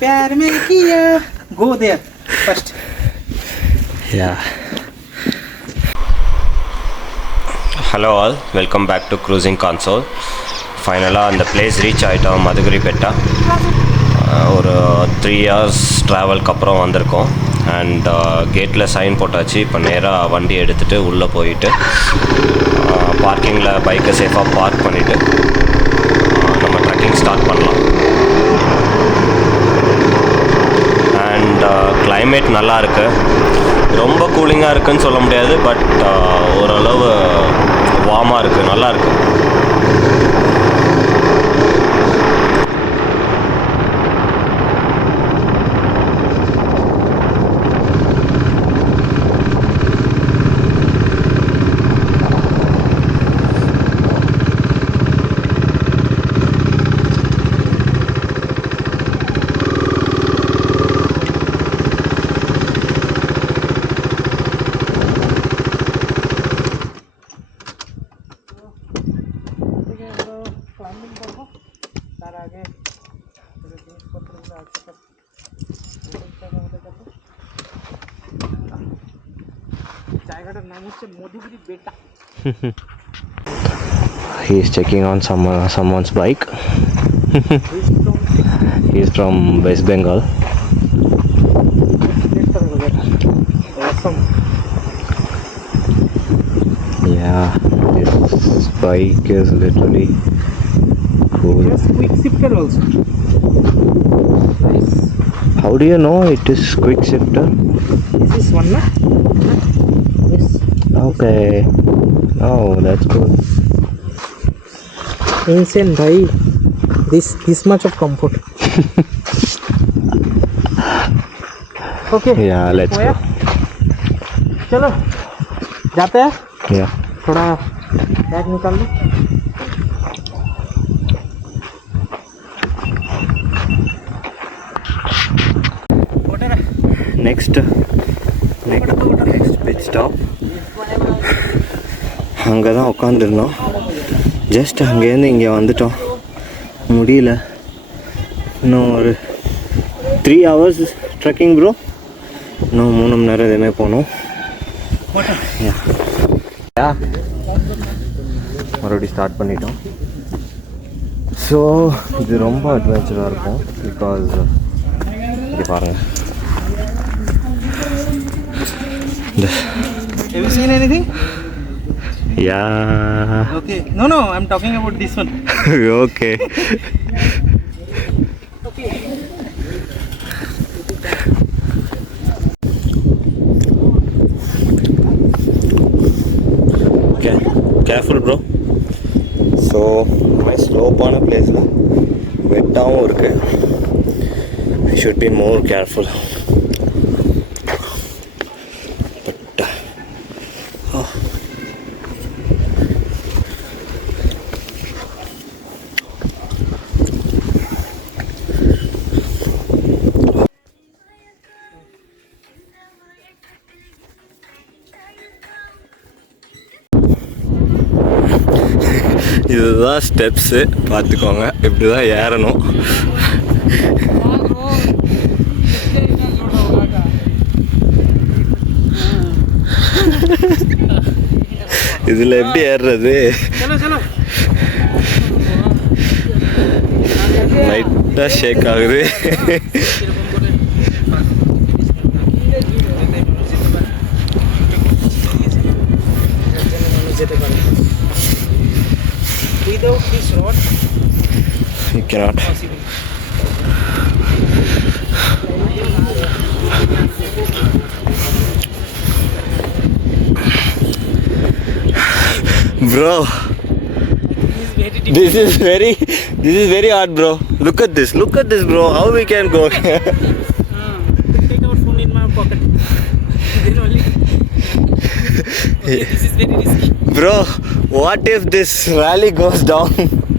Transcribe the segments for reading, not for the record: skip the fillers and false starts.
प्यार में किया. Go there first. Yeah. Hello all, welcome back to Cruising Console. ஃபைனலாக அந்த பிளேஸ் ரீச் ஆகிட்டோம், மதுகிரி பெட்டா. ஒரு 3 hours ட்ராவலுக்கு அப்புறம் வந்திருக்கோம். அண்ட் கேட்டில் சைன் போட்டாச்சு. இப்போ நேராக வண்டி எடுத்துகிட்டு உள்ளே போயிட்டு பார்க்கிங்கில் பைக்கை சேஃபாக பார்க் பண்ணிவிட்டு நம்ம ட்ரெக்கிங் ஸ்டார்ட் பண்ணலாம். அண்ட் கிளைமேட் நல்லா இருக்குது. ரொம்ப கூலிங்காக இருக்குதுன்னு சொல்ல முடியாது, பட் ஓரளவு வார்மாக இருக்குது, நல்லா இருக்குது. জায়গাটার নাম হচ্ছে মধুগিরি বেটা. He is checking on someone's bike. He is from West Bengal. Awesome. Yeah, this bike is literally cool. Yes, quick shifter also. Nice. How do you know it is quick shifter? This is one, na? Yes. Okay. Oh, that's good. Insane, bhai. This much of comfort. Okay. Yeah, let's go. चलो जाते हैं. Yeah. थोड़ा बैग निकाल लो. Next pit stop. அங்கே தான் உட்காந்துருந்தோம். ஜஸ்ட் அங்கேருந்து இங்கே வந்துட்டோம். முடியல. இன்னும் ஒரு 3 hours ட்ரெக்கிங் ப்ரோ. இன்னும் 3 மணி நேரம் எதுவுமே போகணும். மறுபடியும் ஸ்டார்ட் பண்ணிட்டோம். ஸோ இது ரொம்ப அட்வென்ச்சராக இருக்கும். பிகாஸ் இங்கே பாருங்கள். Have you seen anything? Yeah. Okay. No, I'm talking about this one. Okay. Okay. Careful, bro. So, my slope-ஆன பிளேஸில் வெட்டாகவும் இருக்கு. I should be more careful. இதுதான் ஸ்டெப்ஸு, பார்த்துக்கோங்க. இப்படி தான் ஏறணும். இதில் எப்படி ஏறுறது? லைட்டாக ஷேக் ஆகுது. Without this rod, you cannot. possible. Bro, this is very hard, bro. Look at this, bro. How we can go? Take our phone in my pocket. Then only. Okay, this is very risky. Bro, what if this rally goes down?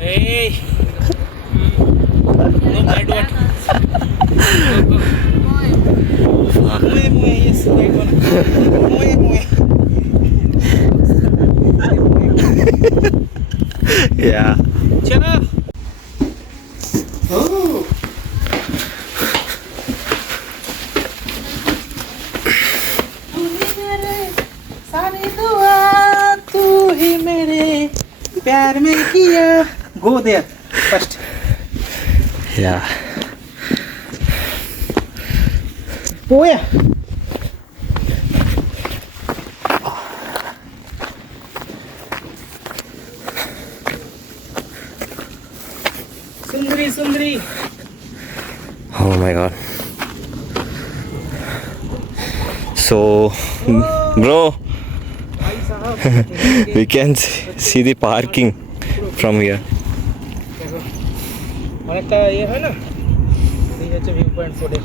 Hey. No bad word. Go. Yes, that one. Yeah. Chalo. Oh. प्यार में किया. Go there first. Yeah. Oh yeah. Sundari, Sundari. Oh my god. So, bro, भाई साहब. we can see the parking from here. অনেকটা ইয়ে হয় না, এই হচ্ছে ভিউ পয়েন্ট ফোর্ডে.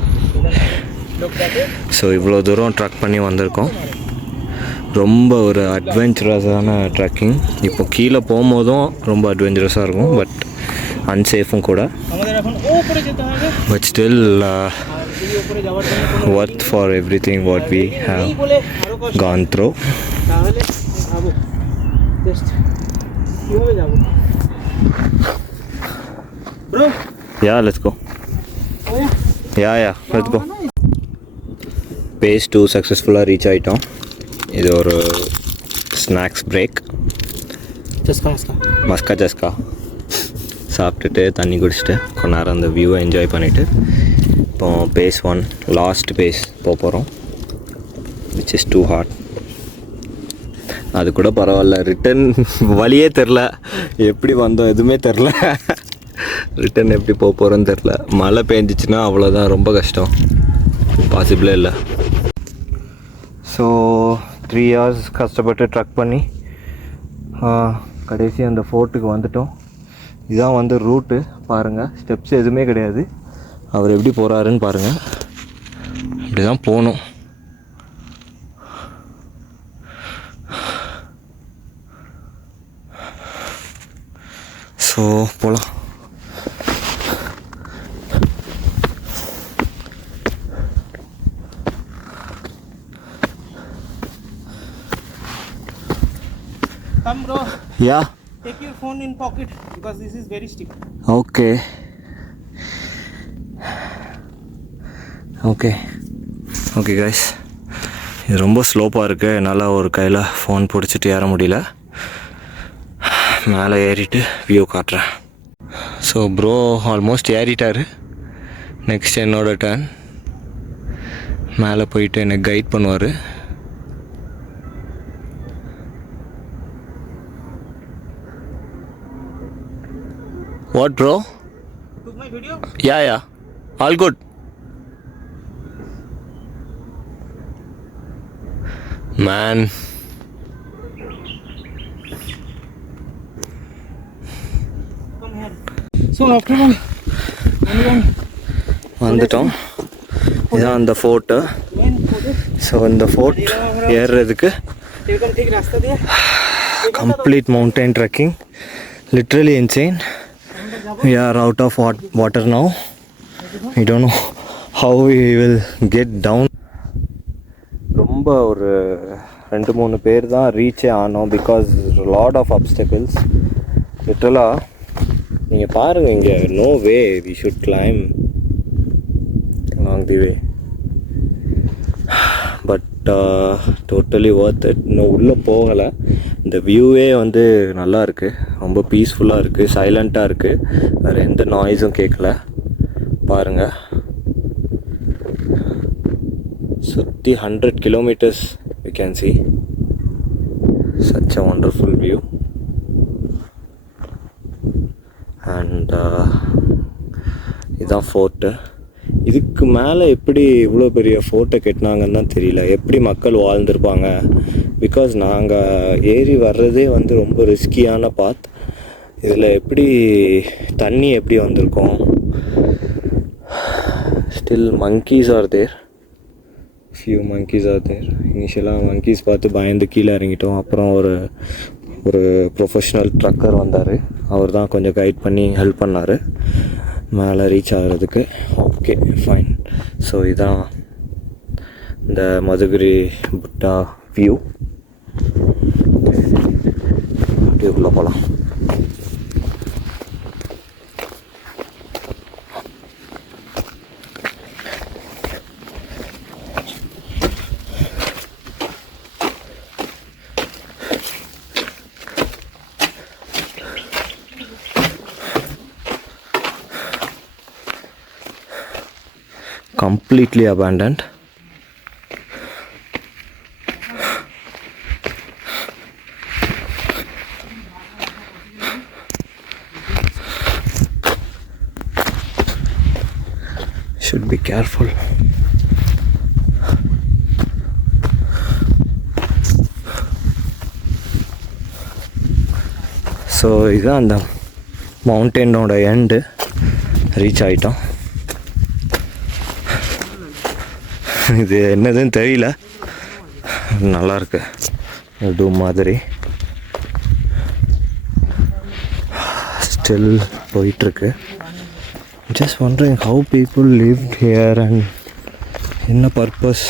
লোক দেখে ஸோ இவ்வளோ தூரம் ட்ரக் பண்ணி வந்திருக்கோம். ரொம்ப ஒரு அட்வென்ச்சரஸான ட்ரக்கிங். இப்போ கீழே போகும்போதும் ரொம்ப அட்வென்ச்சரஸாக இருக்கும், பட் அன்சேஃபும் கூட. আমাদের এখন ওপরে যেতে হবে. பட் ஸ்டில் আর এই ওপরে যাওয়ার জন্য কোনো worth for everything what we have এই বলে আরো কষ্ট. gone through. তাহলে ভাবো জাস্ট কিভাবে যাবো. Bro Yeah, let's go. ஓயா Yeah, let's go. பேஸ் 2 சக்ஸஸ்ஃபுல்லாக ரீச் ஆகிட்டோம். இது ஒரு ஸ்நாக்ஸ் பிரேக். சஸ்கா மஸ்கா மஸ்கா ஜஸ்கா சாப்பிட்டுட்டு தண்ணி குடிச்சிட்டு கொஞ்ச நேரம் அந்த வியூவை என்ஜாய் பண்ணிவிட்டு இப்போ பேஸ் 1 லாஸ்ட் பேஸ் போகிறோம், விச் இஸ் டூ ஹார்ட். அது கூட பரவாயில்ல, ரிட்டன் வழியே தெரில, எப்படி வந்தோம் எதுவுமே தெரில. ரிட்டன் எப்படி போக போகிறோன்னு தெரில. மழை பெஞ்சிச்சின்னா அவ்வளோதான், ரொம்ப கஷ்டம், பாசிபிளே இல்லை. ஸோ 3 hours கஷ்டப்பட்டு ட்ரக் பண்ணி கடைசி அந்த ஃபோர்ட்டுக்கு வந்துட்டோம். இதுதான் வந்து ரூட்டு பாருங்கள், ஸ்டெப்ஸ் எதுவுமே கிடையாது. அவர் எப்படி போகிறாருன்னு பாருங்கள், இப்படி தான் போகணும். ஸோ போகலாம். come bro, yeah take your phone in pocket because this is very steep. Okay okay okay guys, இது ரொம்ப ஸ்லோப்பாக இருக்குது, என்னால் ஒரு கையில் ஃபோன் பிடிச்சிட்டு ஏற முடியல. மேலே ஏறிட்டு வியூ காட்டுறேன். ஸோ ப்ரோ ஆல்மோஸ்ட் ஏறிட்டார். நெக்ஸ்ட் என்னோட டர்ன். மேலே போயிட்டு எனக்கு கைட் பண்ணுவார். What bro? Took my video. Yeah all good. Man Come here. So after all, anyone வந்துட்டோம். இதான் அந்த ஃபோர்ட்டு. when photo ஸோ இந்த ஃபோர்ட் ஏறுறதுக்கு এরকম ঠিক রাস্তা দিয়ে complete mountain trekking, literally insane. We are out of water now. We don't know how we will get down. ரொம்ப ஒரு 2-3 பேர் தான் ரீச்சே ஆனோம், பிகாஸ் லாட் ஆஃப் obstacles. லிட்டரலாக நீங்கள் பாருங்கள், இங்கே no way we should climb along the way. But totally worth it. இன்னும் உள்ளே போகலை. இந்த வியூவே வந்து நல்லா இருக்குது, ரொம்ப பீஸ்ஃபுல்லாக இருக்குது, சைலண்ட்டாக இருக்குது, வேறு எந்த நாய்ஸும் கேட்கல. பாருங்கள், சுற்றி 100 kilometers we can see. Such a wonderful view. And இதான் ஃபோர்ட்டு. இதுக்கு மேலே எப்படி இவ்வளோ பெரிய ஃபோர்ட்டை கட்டினாங்கன்னு தான் தெரியல, எப்படி மக்கள் வாழ்ந்துருப்பாங்க. பிகாஸ் நாங்கள் ஏறி வர்றதே வந்து ரொம்ப ரிஸ்கியான பாத். இதில் எப்படி தண்ணி எப்படி வந்திருக்கோம். Still monkeys are there, few monkeys are there. இனிஷியலாக monkeys பார்த்து பயந்து கீழே இறங்கிட்டோம். அப்புறம் ஒரு ப்ரொஃபஷ்னல் ட்ரக்கர் வந்தார், அவர் தான் கொஞ்சம் கைட் பண்ணி ஹெல்ப் பண்ணார் மேலே ரீச் ஆகிறதுக்கு. Okay fine. ஸோ இதான் இந்த மதுகிரி புட்டா வியூ. அப்படியே உள்ளே போகலாம். completely abandoned. Should be careful. So இதுதான் அந்த மவுண்டனோட எண்டு ரீச் ஆகிட்டோம். இது என்னதுன்னு தெரியல, நல்லாயிருக்கு டூம் மாதிரி. ஸ்டில் போயிட்டுருக்கு. Just wondering how people lived here and என்ன purpose.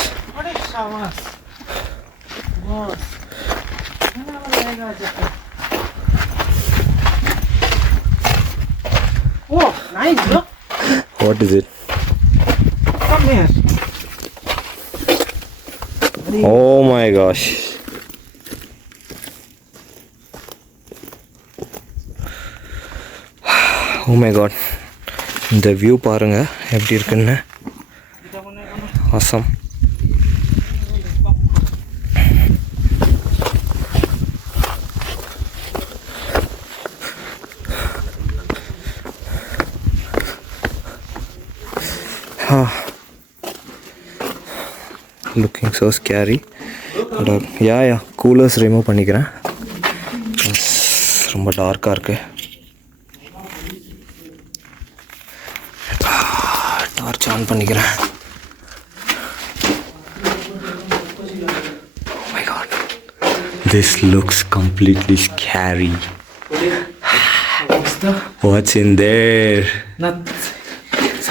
Oh, nice, look. What is it? Come here. Oh my gosh. Oh my god. இந்த வியூ பாருங்க எப்படி இருக்குன்னு. awesome. Looking so scary. But yeah, coolers remove பண்ணிக்கிறேன். ரொம்ப டார்க்காக இருக்கு. டார்ச் ஆன் பண்ணிக்கிறேன். Oh my god. This looks completely scary. What's in there?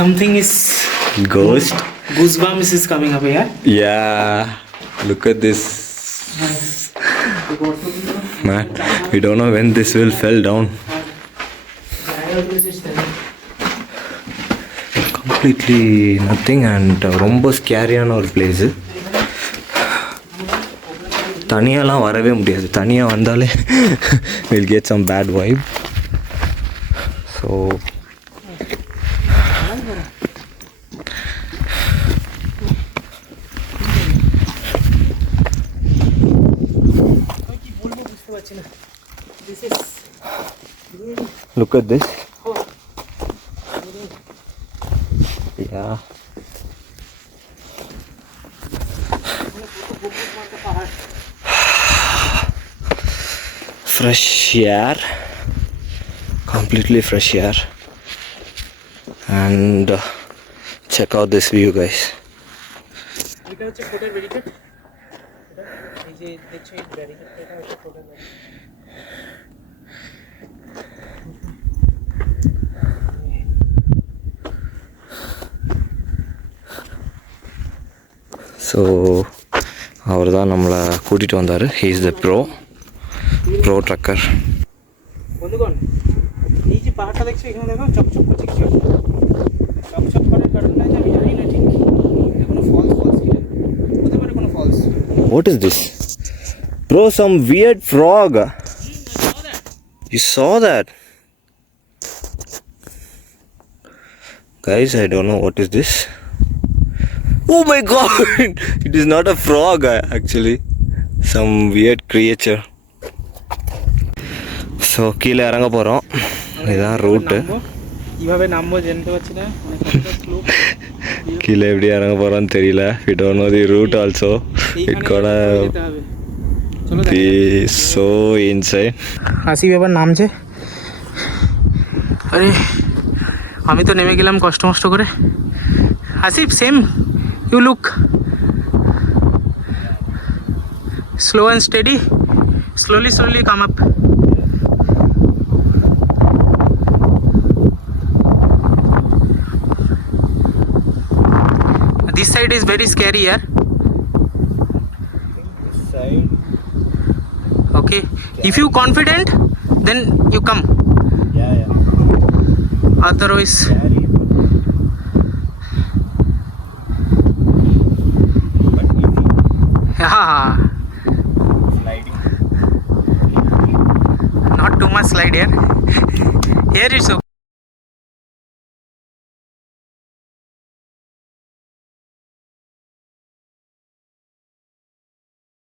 Something is Ghost? goosebumps is coming up here. Yeah. Look at this. Man, we don't know when this will fall down. Completely nothing and ரொம்ப ஸ்கேரியான ஒரு பிளேஸு. தனியாலாம் வரவே முடியாது. தனியாக வந்தாலே we'll get some bad vibe. So This is look at this. Yeah. Fresh air. Completely fresh air. And check out this view, guys. এটা হচ্ছে ফোটার ব্যারিকেড। এই যে দেখছো এই ব্যারিকেড, এটা হচ্ছে ফোটার ব্যারিকেড। ஸோ அவர் தான் நம்மளை கூட்டிகிட்டு வந்தார். He is the bro trucker. বন্ধুগণ, এই যে পাহাড়টা দেখছো, এখানে দেখো চকচক করছে কিছু। চকচক করার কারণটা যে আমি জানি না ঠিক, কোনো ফলস কিনা হতে পারে, কোনো false. What is this? Bro, some weird frog. You saw that? Guys, I don't know what is this. Oh my god! It is not a frog actually. Some weird creature. So கீழே இறங்க போகிறோம். இதுதான் ரூட்டு. কিভাবে নামবো জানতে পারছি না, অনেকটা স্লো। கீழே எப்படி இறங்க போகிறோன்னு தெரியல. We don't know the route also. It gonna be so insane. Asif এবার নামছে। আরে আমি তো নেমে গেলাম কষ্ট মষ্ট করে। Asif, same you look slow and steady. Slowly come up. This side is very scary here. This side. Okay, if you confident then you come. Yeah. Otherwise yeah, Sliding. not too much slide here. Here it's okay.